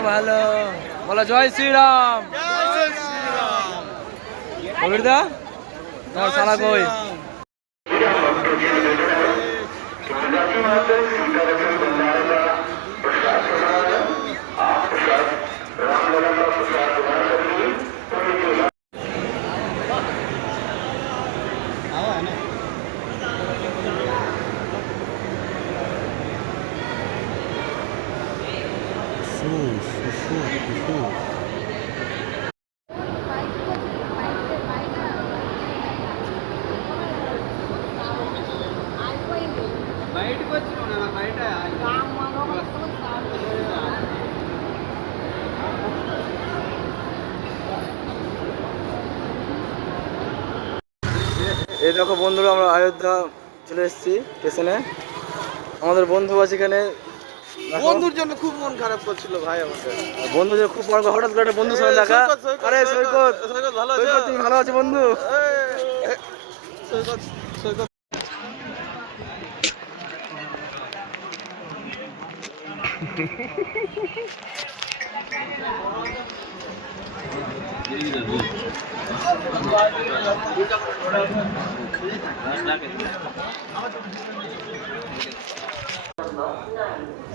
সবাই হ্যালো বলো জয় শ্রীরাম। কবির দা তোমার সালা কই? এই দেখো বন্ধুরা, আমরা অযোধ্যা চলে এসেছি স্টেশনে। আমাদের বন্ধু আছে এখানে। বন্ধুর জন্য খুব মন খারাপ করছিল ভাই আমাদের। বন্ধুদের খুব হঠাৎ করে একটা বন্ধুর সঙ্গে দেখা। আরে সৈকত, ভালো আছো? সৈকত তুমি ভালো আছো বন্ধু? সৈকত সৈকত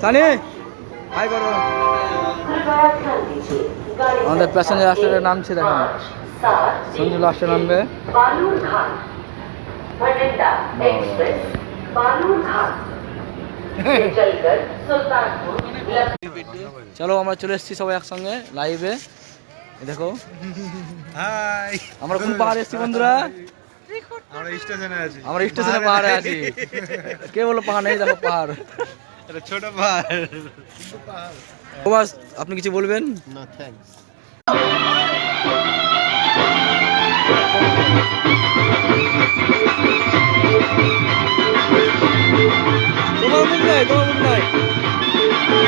সানি হাই করো। আমাদের প্যাসেঞ্জার আসলে নামছে, দেখেন সঞ্জু লাস্টে নামবে। চলো আমরা চলে এসেছি সবাই একসঙ্গে লাইভে। দেখো আমরা কোন পাহাড়ে এসেছি বন্ধুরা? আমরা স্টেশনে আছি। আমরা স্টেশনে পাহাড়ে আছি। কে বলো পাহাড় নেই? দেখো পাহাড়, এটা ছোট পাহাড়। তোমার আপনি কিছু বলবেন? না থ্যাঙ্কস।